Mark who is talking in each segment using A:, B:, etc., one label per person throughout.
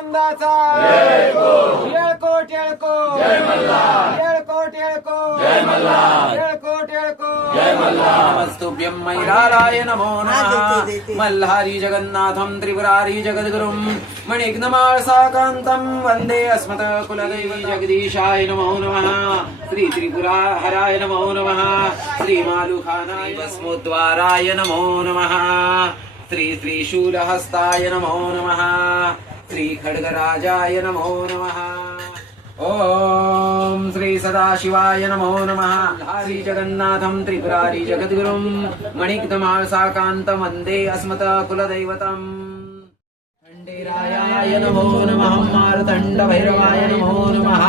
A: सदानंदाचा येळकोट येळको येळकोट येळको येळकोट येळको नमस्तुभ्यं मैराराय नमो नमः मल्हारी जगन्नाथं त्रिपुरारी जगद्गुरुं मणिग्नमाळसाकान्तं वन्दे अस्मत् कुलदैवं जगदीशाय नमो नमः श्री त्रिपुरा हराय नमो नमः श्री मालुखानाय भस्मोद्वाराय नमो नमः श्री त्रिशूलहस्ताय नमो नमः नमो। ॐ श्री सदाशिवाय नमो नमः। श्री जगन्नाथं त्रिपुरारी जगद्गुरुं मणिग्धमाळसाकान्तं वन्दे अस्मत् कुलदैवतम् नमो मार्तण्डभैरवाय नमो नमः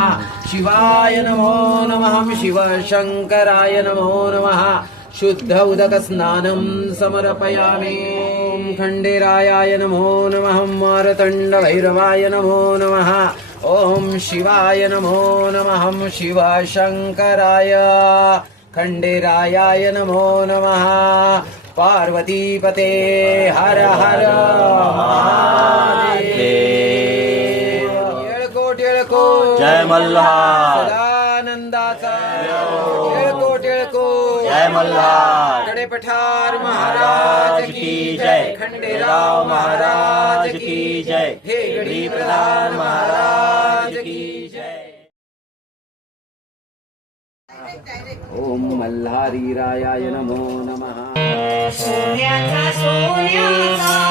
A: शिवाय नमो नमः शिवशङ्कराय नमो नमः। शुद्ध उदकस्नानं समर्पयामि ॐ खण्डेरायाय नमो नमः मार्तण्डभैरवाय नमो नमः ॐ शिवाय नमो नमः शिवशङ्कराय। खण्डेरायाय नमो नमः पार्वतीपते हर हर महादेव। येळकोट येळकोट।
B: जय मल्हार।
A: सदानंदाचा येळकोट येळकोट
B: जय मल्हार।
A: कडे पठार महाराज की जय। खंडेराव महाराज की जय। हे प्रधान महाराज की जय। ओम मल्हारी रायाय नमो नमः।
C: सोन्याचा सोन्याचा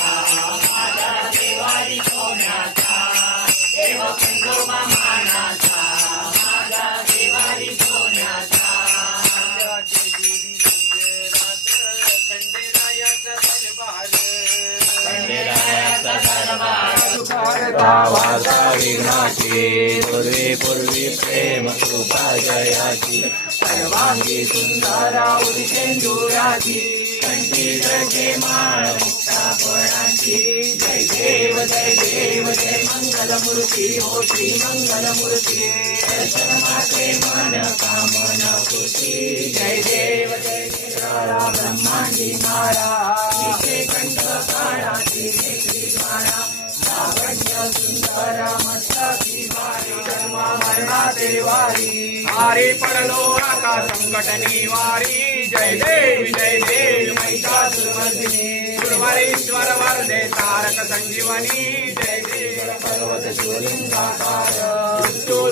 A: गुण
B: वाचा विघ्नाची पूर्वी पूर्वी प्रेम कृपा जयाची सर्वांगी सुंदरा उदितेंदुराची कंठी जगे माळ मुक्ता जय देव जय देव जय मंगलमूर्ती हो श्री मंगलमूर्ती दर्शन माते मन कामना पूर्ती जय देव जय ब्रह्मांडी मारा तिथे कंठ काळाची नेत्री माळा सुंदर मस्तकी वारी जन्म मरणाचे वारी
A: आरे पडलो आता संकट निवारी जय देव जय देव महिषासुरमर्दिनी सुरवरेश्वर वरदे तारक संजीवनी जय देव
B: पर्वत शिवलिंगाकार।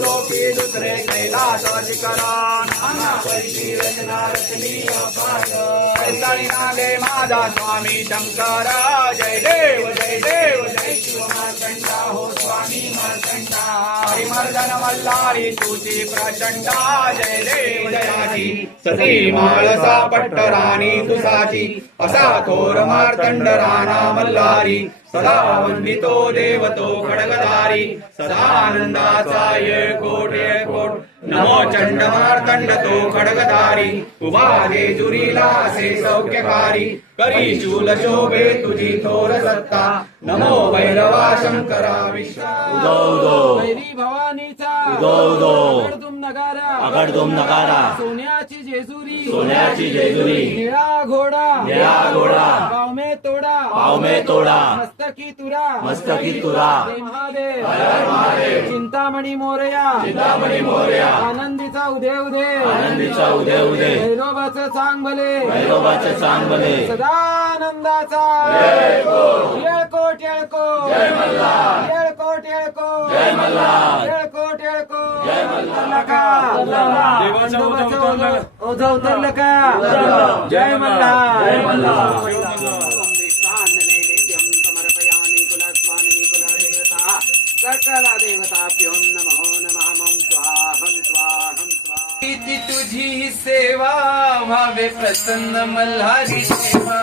A: लोकी दुसरे कैलास
B: पैकी रचना रचनी अपार
A: पैसाळी नागे माझा स्वामी शंकर। जय देव जय देव जय शिव मार्कंडा हो स्वामी हरिमर्दन मल्हारी तुझी प्रचंडा जय देव जयाची. सती माळसा पट्टराणी तुझाची असा थोर मार्तंड राणा मल्हारी सदा वंदितो देवतो खडगधारी सदानंदाचा येळकोट येळकोट नमो चंड मार्तंड तो खडगधारी उभा जेजुरीला असे सौख्यकारी। करी शूल शोभे तुझी थोर सत्ता। नमो भैरवा शंकरा विश्वा।
B: उदो उदो।
A: भैरी भवानीचा।
B: उदो उदो।
A: अगडदुम नगारा।
B: अगडदुम नगारा।
A: सोन्याची जेजुरी।
B: सोन्याची जेजुरी।
A: निळा घोडा।
B: निळा घोडा।
A: पावमे तोडा।
B: पावमे तोडा।
A: मस्तकी तुरा.
B: मस्तकी तुरा.
A: जय महादेव. चिंतामणी मोरया. चिंतामणी मोरया. आनंदीचा उदय उदय.
B: आनंदीचा उदय उदय.
A: भैरोबाचं चांग भले
B: भैरोबाचे चांगले.
A: सदानंदाचा. येळकोट. येळकोट येळकोट. टिळको
B: जय मल्हार.
A: टिळको टिळको
B: जय मल्हार.
A: उतरलं का?
D: देवाचं ओझं उतरलं.
A: का? जय मल्हार.
B: जय मल्हार.
A: सकला देवताभ्यों नमो नमः मम स्वाहं स्वाहं स्वाहा।
D: तुझी सेवा व्हावे प्रसन्न मल्हारी सेवा।